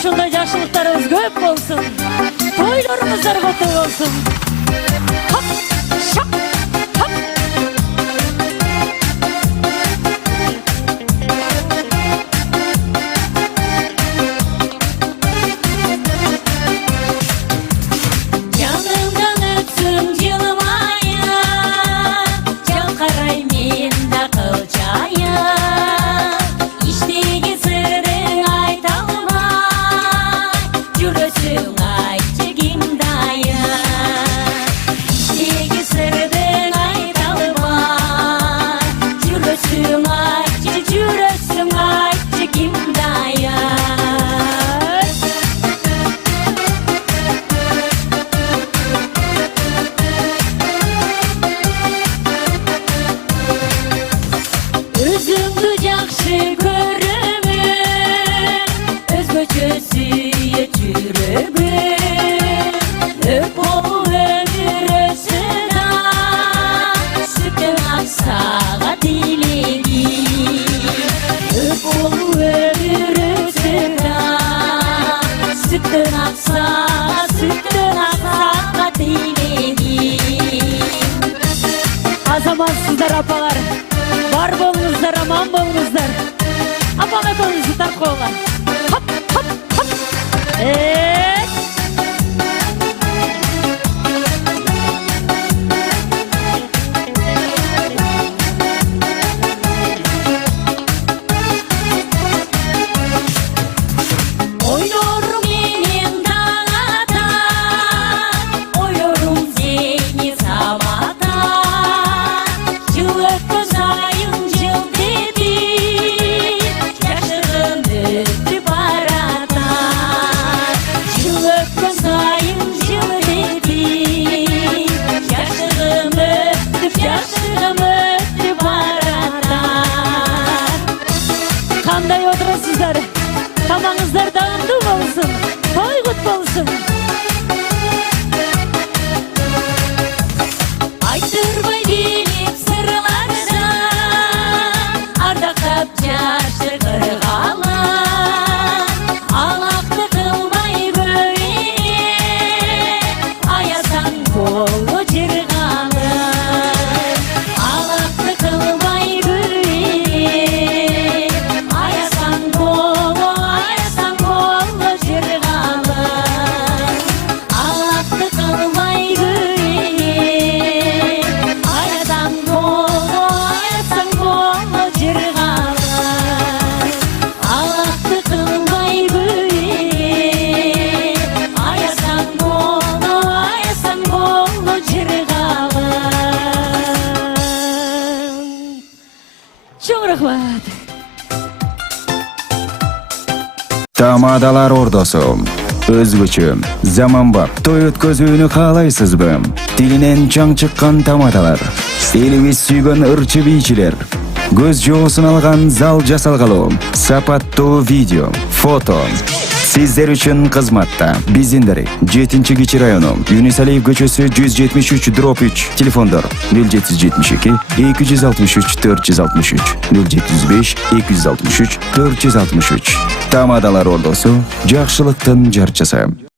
ушундай жакшылыктарыбыз көп болсун. Тойлорумуздар куту болсун. Хоп, шап, хоп. Жанымдан өтсүн жылмая, жалкарай мен да кылчая. Иштеги сырың айта алмай, жүрөсүң айтчы кимдая. Иштеги сырың айта алмай, жүрөсүң айтчы кимдая. Өзүңдү жакшы көрөмүн, өзгөчө сүйөт жүрөгүм. Өп болуп өмүр өтсүн сүттөн аксага тилегим. Өп болуп өмүр өтсүн сүттөн аксага тилегим. Азаматсыздар апалар, бар болуңуздар, аман болуңуздар. Апам экөөңүздү таркоого. Хоп, хоп, хоп. Ойлорум менен таң ата, ойлорум сени самата. Жыл өткөн сайын жыл тепип, жашыгым өтүп баратат. Жыл өткөн сайын жыл тепип, жашыгым өтүп баратат. Кандай отурасыздар? Тамаңыздар дайындуу болсун, той кут болсун. Айтырбай билип сырларса, ардактап жашы кыргала. Алакты кылмай көйе, аясаң болу жыргалы. Алакты кылмай көйе, аясаң болу жыргалы. Алакты кылмай көйе, аясаң болу жыргалы. Алакты кылмай көйе, аясаң болу жыргалы. Чоң рахмат. Тамадалар ордосу өзгөчө заманбап той өткөзүүнү каалайсызбы? Тилинен чаң чыккан тамадалар, элибиз сүйгөн ырчы бийчилер, көз жоосун алган зал жасалгалуу, сапаттуу видео, фото сиздер үчүн кызматта. Биздин дарек 7-Кичи району, Юнус Алиев көчөсү 173/3, телефондор 0772 263 463, 075 263 463. Тамадалар ордосу, жакшылыктын жарчысы.